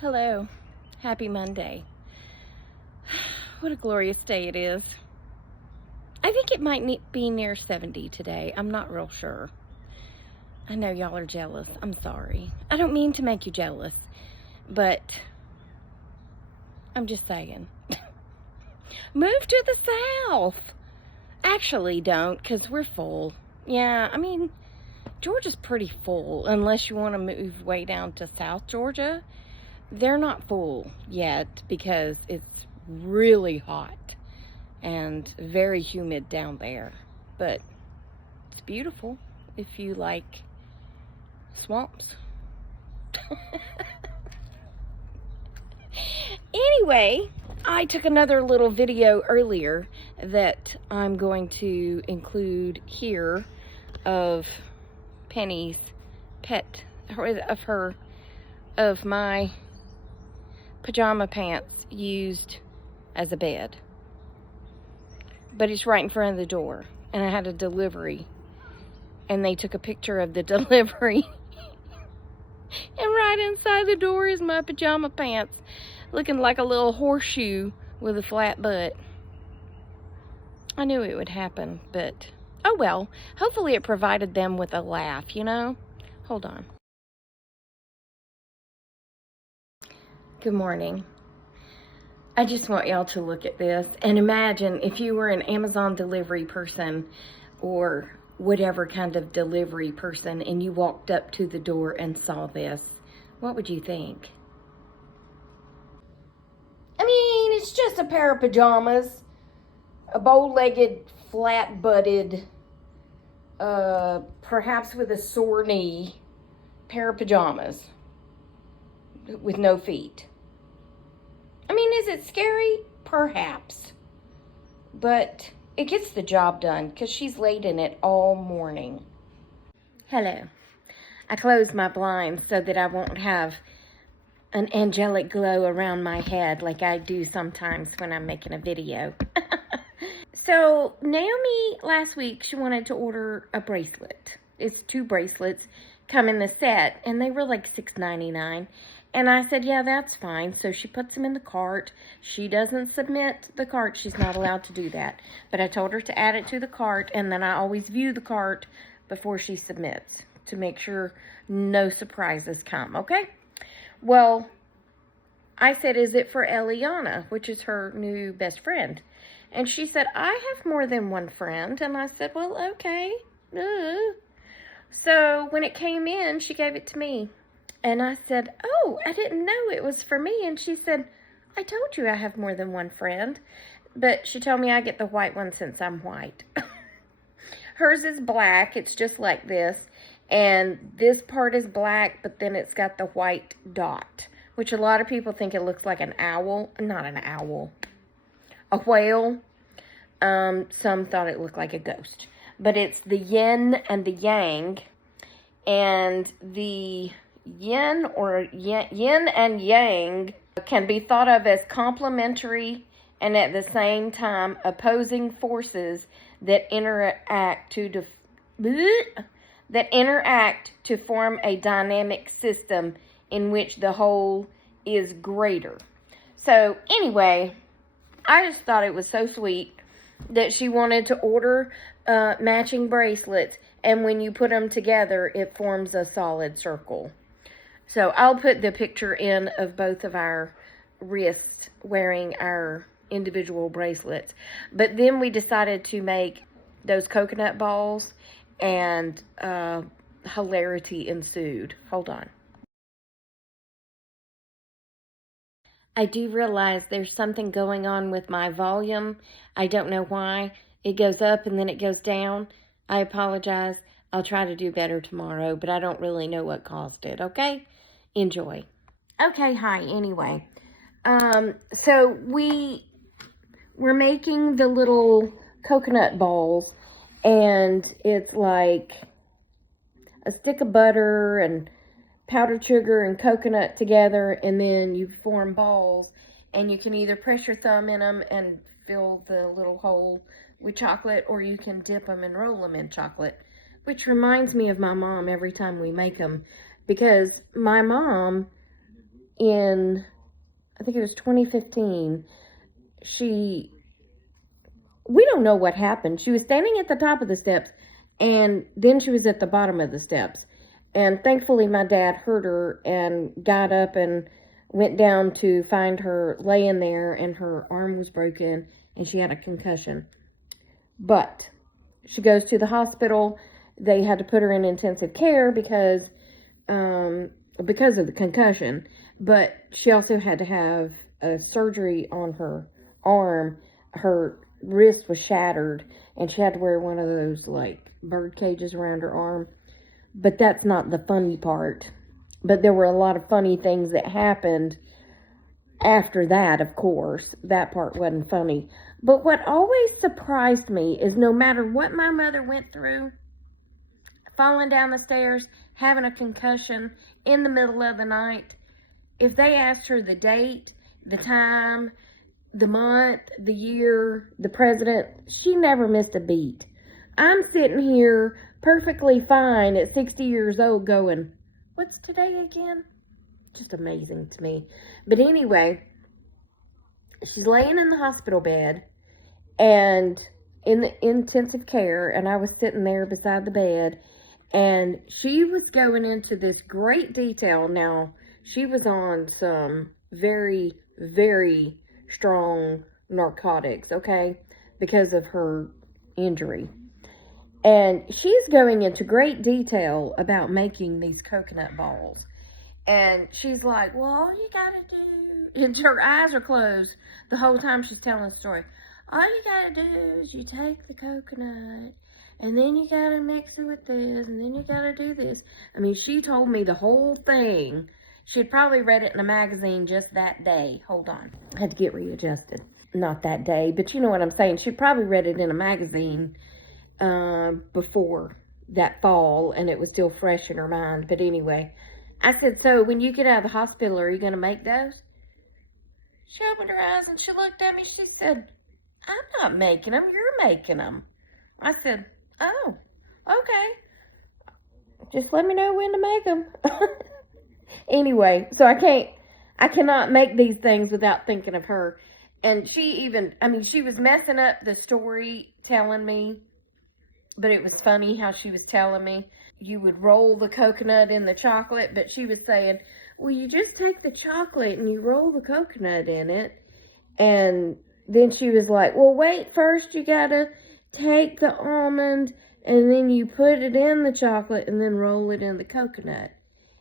Hello. Happy Monday. What a glorious day it is. I think it might be near 70 today. I'm not real sure. I know y'all are jealous. I'm sorry. I don't mean to make you jealous, but I'm just saying. Move to the south. Actually, don't, because we're full. Yeah, I mean, Georgia's pretty full, unless you want to move way down to South Georgia. They're not full yet because it's really hot and very humid down there. But it's beautiful if you like swamps. Anyway, I took another little video earlier that I'm going to include here of Penny's pet, of my pajama pants used as a bed. But it's right in front of the door, and I had a delivery, and they took a picture of the delivery. And right inside the door is my pajama pants, looking like a little horseshoe with a flat butt. I knew it would happen, but oh well. Hopefully it provided them with a laugh, you know? Hold on. Good morning. I just want y'all to look at this and imagine if you were an Amazon delivery person or whatever kind of delivery person and you walked up to the door and saw this. What would you think? I mean, it's just a pair of pajamas. A bow-legged, flat-butted, perhaps with a sore knee, pair of pajamas with no feet. I mean, is it scary? Perhaps. But it gets the job done because she's laid in it all morning. Hello. I closed my blinds so that I won't have an angelic glow around my head like I do sometimes when I'm making a video. So Naomi, last week, she wanted to order a bracelet. It's 2 bracelets, come in the set, and they were like $6.99. And I said, yeah, that's fine. So she puts them in the cart. She doesn't submit the cart. She's not allowed to do that. But I told her to add it to the cart, and then I always view the cart before she submits to make sure no surprises come, okay? Well, I said, is it for Eliana, which is her new best friend? And she said, I have more than one friend. And I said, well, okay. So when it came in, she gave it to me. And I said, oh, I didn't know it was for me. And she said, I told you I have more than one friend. But she told me I get the white one since I'm white. Hers is black. It's just like this. And this part is black, but then it's got the white dot, which a lot of people think it looks like an owl. Not an owl. A whale. Some thought it looked like a ghost. But it's the yin and the yang. And the yin and yang can be thought of as complementary and at the same time opposing forces that interact to form a dynamic system in which the whole is greater. So anyway, I just thought it was so sweet that she wanted to order matching bracelets, and when you put them together, it forms a solid circle. So I'll put the picture in of both of our wrists wearing our individual bracelets. But then we decided to make those coconut balls, and hilarity ensued. Hold on. I do realize there's something going on with my volume. I don't know why. It goes up and then it goes down. I apologize. I'll try to do better tomorrow, but I don't really know what caused it, okay? Enjoy. Okay, hi, anyway. So we're making the little coconut balls, and it's like a stick of butter and powdered sugar and coconut together, and then you form balls, and you can either press your thumb in them and fill the little hole with chocolate, or you can dip them and roll them in chocolate, which reminds me of my mom every time we make them, because my mom in, I think it was 2015, we don't know what happened. She was standing at the top of the steps, and then she was at the bottom of the steps. And thankfully, my dad heard her and got up and went down to find her laying there, and her arm was broken, and she had a concussion. But she goes to the hospital. They had to put her in intensive care because of the concussion. But she also had to have a surgery on her arm. Her wrist was shattered, and she had to wear one of those, like, bird cages around her arm. But that's not the funny part. But there were a lot of funny things that happened after that, of course. That part wasn't funny. But what always surprised me is no matter what my mother went through, falling down the stairs, having a concussion in the middle of the night, if they asked her the date, the time, the month, the year, the president, she never missed a beat. I'm sitting here perfectly fine at 60 years old going, what's today again? Just amazing to me. But anyway, she's laying in the hospital bed and in the intensive care, and I was sitting there beside the bed, and she was going into this great detail. Now, she was on some very, very strong narcotics, okay, because of her injury. And she's going into great detail about making these coconut balls. And she's like, well, all you gotta do, and her eyes are closed the whole time she's telling the story. All you gotta do is you take the coconut, and then you gotta mix it with this, and then you gotta do this. I mean, she told me the whole thing. She'd probably read it in a magazine just that day. Hold on. I had to get readjusted. Not that day, but you know what I'm saying. She probably read it in a magazine before that fall, and it was still fresh in her mind. But anyway, I said, so when you get out of the hospital, are you going to make those? She opened her eyes and she looked at me. She said, I'm not making them. You're making them. I said, oh, okay. Just let me know when to make them. Anyway, so I cannot make these things without thinking of her. And she was messing up the story telling me, but it was funny how she was telling me you would roll the coconut in the chocolate, but she was saying, well, you just take the chocolate and you roll the coconut in it. And then she was like, well, wait, first you gotta take the almond and then you put it in the chocolate and then roll it in the coconut.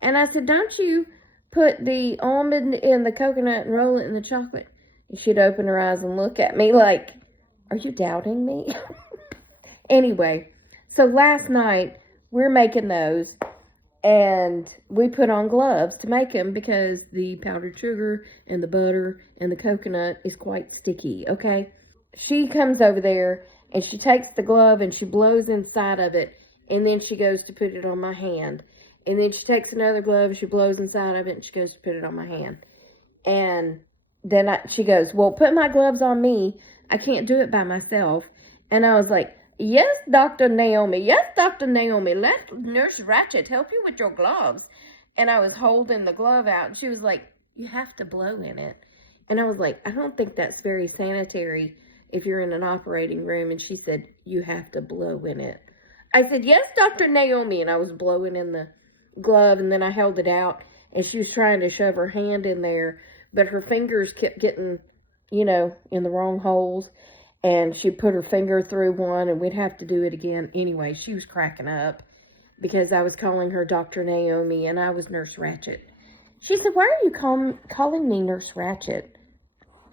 And I said, don't you put the almond in the coconut and roll it in the chocolate? And she'd open her eyes and look at me like, are you doubting me? Anyway, so last night we're making those, and we put on gloves to make them because the powdered sugar and the butter and the coconut is quite sticky, okay? She comes over there and she takes the glove and she blows inside of it, and then she goes to put it on my hand. And then she takes another glove, she blows inside of it, and she goes to put it on my hand. And then she goes, well, put my gloves on me. I can't do it by myself. And I was like, yes, Dr. Naomi. Yes, Dr. Naomi. Let Nurse Ratched help you with your gloves. And I was holding the glove out, and she was like, you have to blow in it. And I was like, I don't think that's very sanitary if you're in an operating room. And she said, you have to blow in it. I said, yes, Dr. Naomi. And I was blowing in the glove, and then I held it out, and she was trying to shove her hand in there, but her fingers kept getting, in the wrong holes. And she put her finger through one, and we'd have to do it again. Anyway, she was cracking up because I was calling her Dr. Naomi, and I was Nurse Ratched. She said, why are you calling me Nurse Ratched?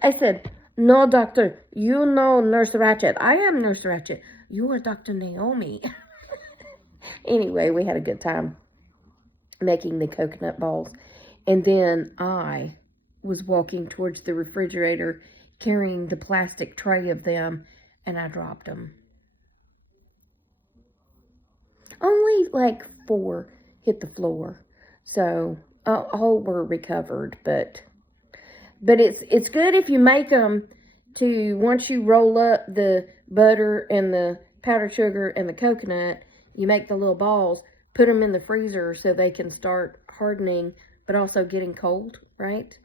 I said, no, doctor, you know Nurse Ratched. I am Nurse Ratched. You are Dr. Naomi. Anyway, we had a good time making the coconut balls. And then I was walking towards the refrigerator carrying the plastic tray of them, and I dropped them. Only like 4 hit the floor, so all were recovered. But it's good if you make them to, once you roll up the butter and the powdered sugar and the coconut, you make the little balls, put them in the freezer so they can start hardening but also getting cold, right?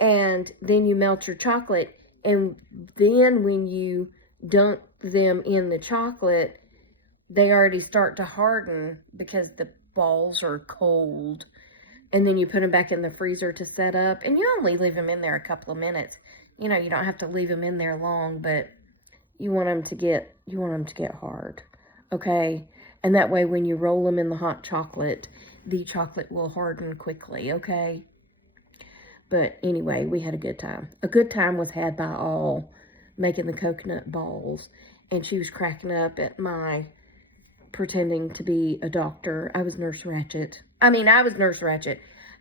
And then you melt your chocolate, and then when you dunk them in the chocolate, they already start to harden because the balls are cold. And then you put them back in the freezer to set up, and you only leave them in there a couple of minutes. You know, you don't have to leave them in there long, but you want them to get hard, okay? And that way when you roll them in the hot chocolate, the chocolate will harden quickly, okay? But anyway, we had a good time. A good time was had by all, making the coconut balls. And she was cracking up at my pretending to be a doctor. I was Nurse Ratched. I was Nurse Ratched.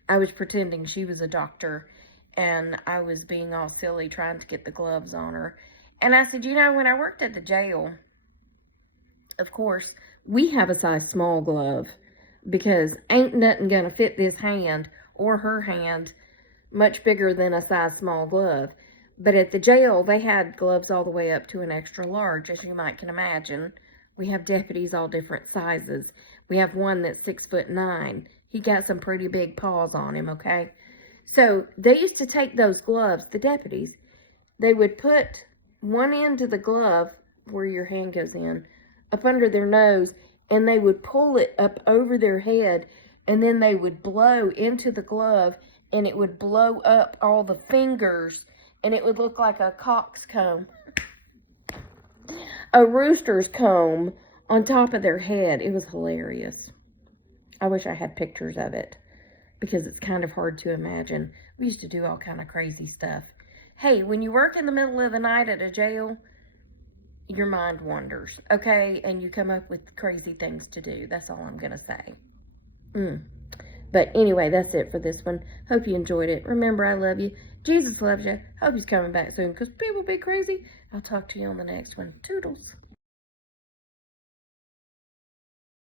I was pretending she was a doctor, and I was being all silly trying to get the gloves on her. And I said, you know, when I worked at the jail, of course, we have a size small glove, because ain't nothing gonna fit this hand or her hand much bigger than a size small glove. But at the jail, they had gloves all the way up to an extra large, as you might can imagine. We have deputies all different sizes. We have one that's 6'9". He got some pretty big paws on him, okay? So they used to take those gloves, the deputies, they would put one end of the glove, where your hand goes in, up under their nose, and they would pull it up over their head, and then they would blow into the glove, and it would blow up all the fingers, and it would look like a cock's comb. A rooster's comb on top of their head. It was hilarious. I wish I had pictures of it, because it's kind of hard to imagine. We used to do all kind of crazy stuff. Hey, when you work in the middle of the night at a jail, your mind wanders, okay? And you come up with crazy things to do. That's all I'm going to say. But anyway, that's it for this one. Hope you enjoyed it. Remember, I love you. Jesus loves you. Hope he's coming back soon, because people be crazy. I'll talk to you on the next one. Toodles.